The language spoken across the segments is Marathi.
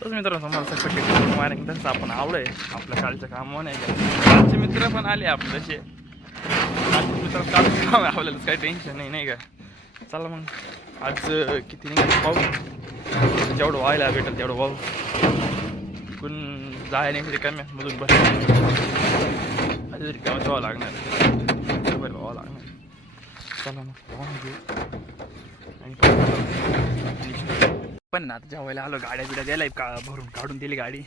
तोच मित्रांनो तुम्हाला सगळं मार्ग तसं आपण आवडे आपल्या कालचं काम नाही का. कालचे मित्र पण आले आपले तसे कालचे मित्र कालचं काम आहे आपल्याला काही टेन्शन नाही नाही का. चला मग आज किती नाही पाहू जेवढं व्हायला भेटेल तेवढं वाहू कोण जाय नाही रिकाम्या मधून बस अजून रिकाम्या व्हावं लागणार व्हावं लागणार. चला मग पण ना आता जेवायला आलो गाड्या बिड्या द्यायला का भरून काढून दिली गाडी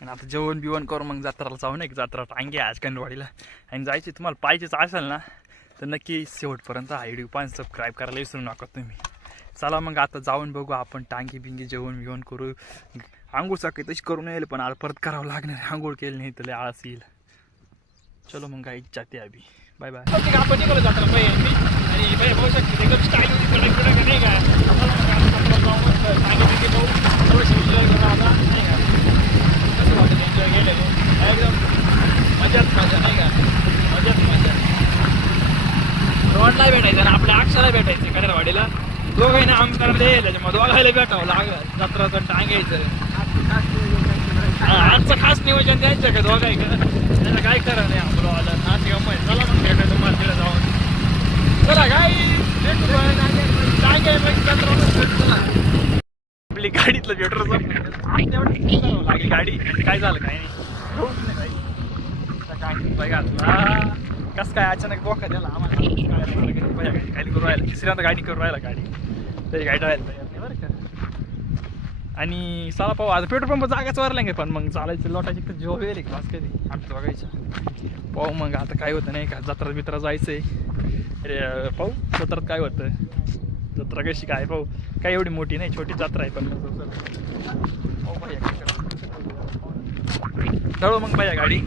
आणि आता जेवण बिवण करून मग जत्राला जाऊ नये जत्रा टांगे आज कंदवाडीला आणि जायचे तुम्हाला पाहिजेच असेल ना तर नक्की शेवटपर्यंत हा व्हिडिओ 5 सबस्क्राईब करायला विसरू नका तुम्ही. चला मग आता जाऊन बघू आपण टांगे बिंगे जेवण बिवण करू. आंघोळ सकाळी तशी करून येईल पण आज परत करावं लागणार आंघोळ केली नाही तर आळस येईल. चलो मग गाडी जाते अभि बाय बाय. आपण निघालो जत्रा आणि बघू शकते स्टाईल नाही का एकदम मजाच मजा नाही का मजाच मजा. रोडला भेटायचं ना आपल्या अक्षराला भेटायचं कडेवाडीला दोघांना आमच्याला द्यायला त्याच्यामध्ये दोघायला भेटावं लागलं जत्राचं टांगायचं. आजचं खास नियोजन द्यायचं का दोघाय का त्याला काय करा नाही आपलं आलं नाच गमत. चला मग भेटायचं तुम्हाला तिला जाऊन चला काय आपली गाडीतलं पेट्रोल लागली गाडी काय झालं काय नाही घातला कस काय अचानक धोका द्याला आम्हाला काय करू राहिला तिसऱ्यांदा गाडी करू राहिला गाडी तरी गाडी राहायला तयार नाही बरं का. आणि चला पाहू आता पेट्रोल पंप जागाच वरला पण मग चालायचं लोटायची तर जेव्हा वेळ एक क्लास कधी आमचं बघायचं पाहू मग आता काय होतं नाही का जत्रा बित्रा जायचंय अरे पाहू जत्रात काय होतं जत्रा कशी काय पाहू काय एवढी मोठी नाही छोटी जत्रा आहे पण दळू मग पाहिजे गाडी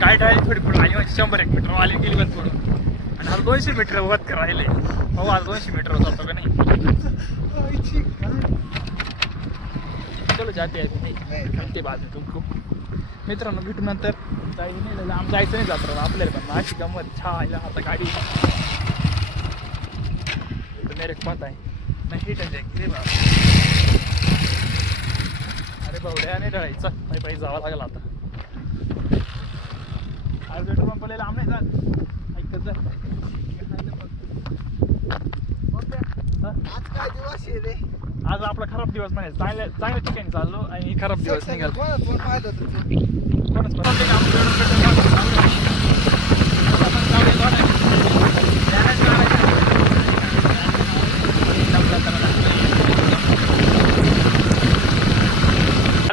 काय डायरेक्ट थोडी पुढे आली म्हणजे 100-1 मीटर आली गेली बस पुढं आणि आज 200 मीटर वत राहिले भाऊ आज 200 मीटर जातो का नाही. चलो जाते आहे ते बाद में तुमको मित्रांनो भेटू नंतर नाही आम जायचं नाही जत्रा आपल्याला पण अशी गंमत छायला आता गाडी मेरे पात आहे नाही अरे भावड्या नाही ढळायचा पाहिजे जावं लागेल आता आज पेट्रोल पंपला आम नाही जात ऐकत जा. आज काय दिवस आहे रे आज आपला खराब दिवस म्हणायचं चांगल्या ठिकाणी चाललो आणि खराब दिवस निघाल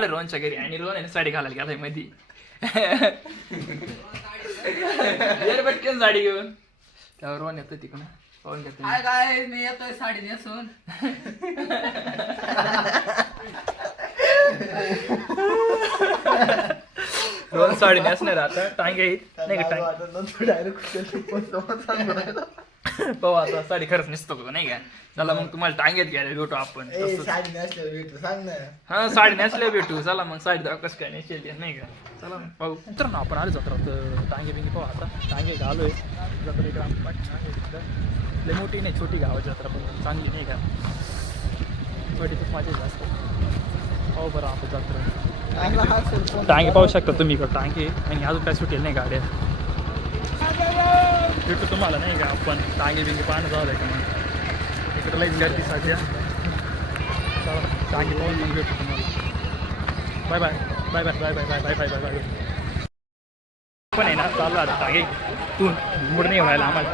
रोहनच्या घरी आणि रोहन साडी घालायला गेलाय मध्ये पटकन साडी घेऊन त्यावर रोहन येतो तिकडून पाहून घेतो काय मी येतोय साडी नेसून रोहन साडी नेसणार आता टांगे नाही का पाहू आता साडी खरंच नेसतो का नाही का. चला मग तुम्हाला टांगेत घ्यायला भेटू आपण हा साडी नेसल्या भेटू. चला मग साडी दाखव कसं काय नेसेल नाही का. चला मग पाहू मित्रांनो आपण आलो जत्रा टांगे बिंगे पाहू आता टांगे घालोय जत्रा इकडे लय मोठी नाही छोटी गावाची जत्रा पण चांगली नाही का छोटी खूप मजा जास्त पाहू बरं आपण जत्रा टांगे पाहू शकता तुम्ही इकडं टांगे आणि अजून काय सुटेल नाही गाड्या भेटू तुम्हाला नाही का आपण टांगे बिंगे पाहणं जावं का मग इकडं लईच गर्दी सध्या. चला टांगे पाहून मग भेटू तुम्हाला bye bye bye bye bye bye bye bye bye bye bye. पण आहे ना चालू आता टांगे तू मूड नाही व्हायला आम्हाला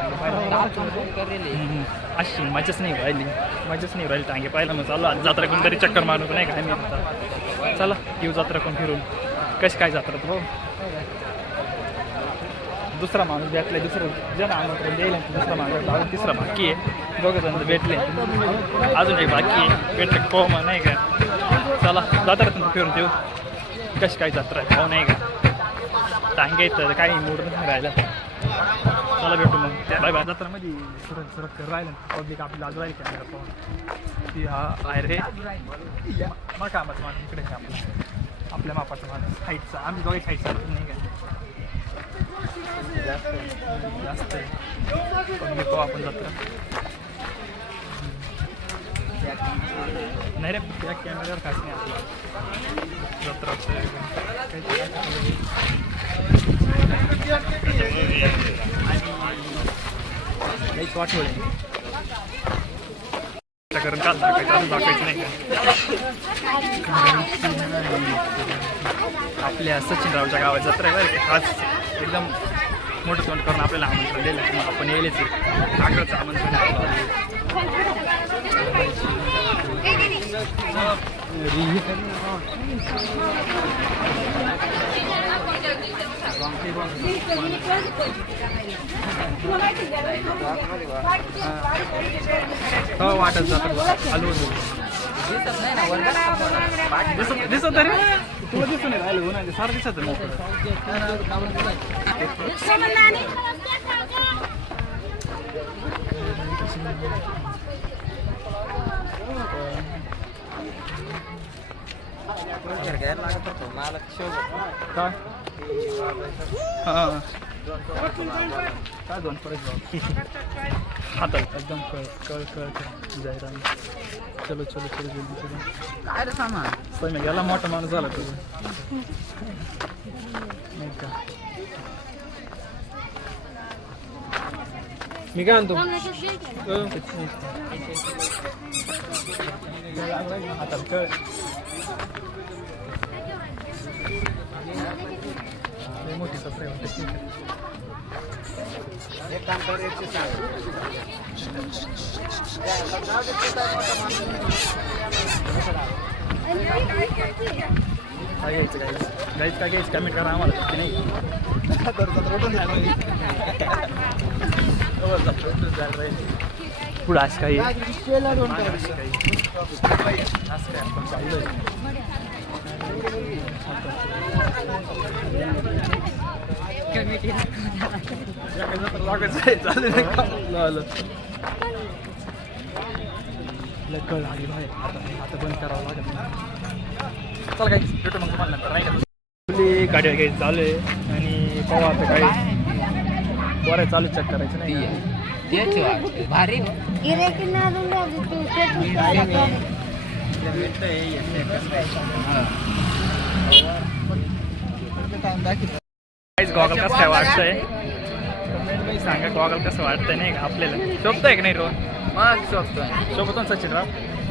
अशी मजाच नाही राहिली टांगे पाहिलं मग चालू आता जत्रा कोण तरी चक्कर मारून नाही का मी आता चला येऊ जत्रा कोण फिरून कशी काय जत्रा हो दुसरा माणूस भेटले दुसरं जण आमंत्रण देईल दुसरा माणूस अजून तिसरा बाकी आहे दोघं जण भेटले अजून एक बाकी आहे भेटले पाहू मग नाही का. चला जत्रा तुम्ही फिरून देऊ कशी काय जत्रा आहे पाहू नाही का टांगे येतं काही मूड नाही राहिलं. चला भेटू मग बाय बाय. जत्रामध्ये सरत कर राहिलं पब्लिक आपली लाजू राहील कॅमेरा पाहून ती हा आहे रे मग कामाचं माणूस इकडे आपल्या मापाचा माणूस हाईटचा आम्ही दोघे हाईटचा नाही का जास्त पण आपण जत्रा नाही रे त्या कॅमेऱ्यावर खास नाही आपला काहीच वाटवलं करून काल दाखवायचं नाही का आपल्या सचिनरावच्या गावात जत्रा आहे बरं का खास एकदम मोठं तोंड करून आपल्याला आमंत्रण दिलं की मग आपण यायलेच आग्रहाचं आमंत्रण आहे हो वाटत जातं आलो दिसत तरी तुला दिसून नाही राहिलं ना सारं दिसत काय हां काय दोन परत जाऊ हातात एकदम कळ कळ कळ जायला चलो चलो चलो जल्दी चलो काय रे सामान मी गेला मोठा माणूस झाला तुझं नाही का मी काय आणतो हातात कळ मोठी सफर एक काम कर 160 काय घ्यायचं गाईच काय घ्यायचं कमेंट करा आम्हाला की नाही पुढं असं काही असं काय आपण चाललोय कळ आली बाहेर आता बंद करावं लागेल चला काही भेटू मग तुम्हाला नंतर नाही का गाडी काही चालू आहे आणि पाहू आता काही बरं चालू चेक करायचं नाही भारी काहीच गॉगल कसं काय वाटतंय कमेंटमध्ये सांगा गॉगल कसं वाटतंय नाही का आपल्याला शोभतंय की नाही रोहन मग शोभतोय शोभतो ना सचिन राव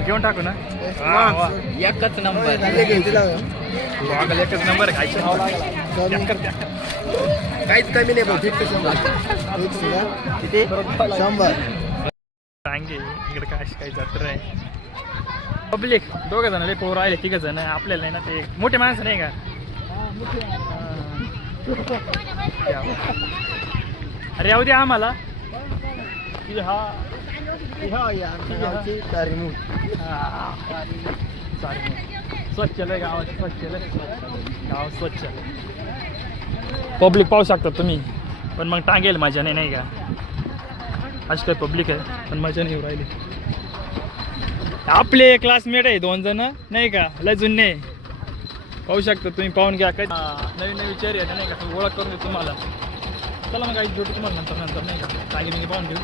घेऊन टाकू ना एकच नंबर गॉगल एकच नंबर खायचं नाव काहीच कमी नाही भाऊ फिक्स 100 सांगे इकडे काय अशी काही जत्रा आहे पब्लिक दोघं जण लई पोरं राहिले तिघं जण आपल्याला नाही ना ते मोठे माणसं नाही का अरे येऊ द्या आम्हाला स्वच्छ लय गावात स्वच्छ लय गाव स्वच्छ पब्लिक पाहू शकता तुम्ही पण मग टांगेल मजा नाही का अशी काही पब्लिक आहे पण मजा नाही राहिली आपले क्लासमेट आहे 2 जण नाही का लय जुने पाहू शकता तुम्ही पाहून घ्या काही नवीन विचार आहे नाही का ओळख करून देऊ तुम्हाला चला मग काही भेटू तुम्हाला नंतर नाही का काही मी पाहून घेऊ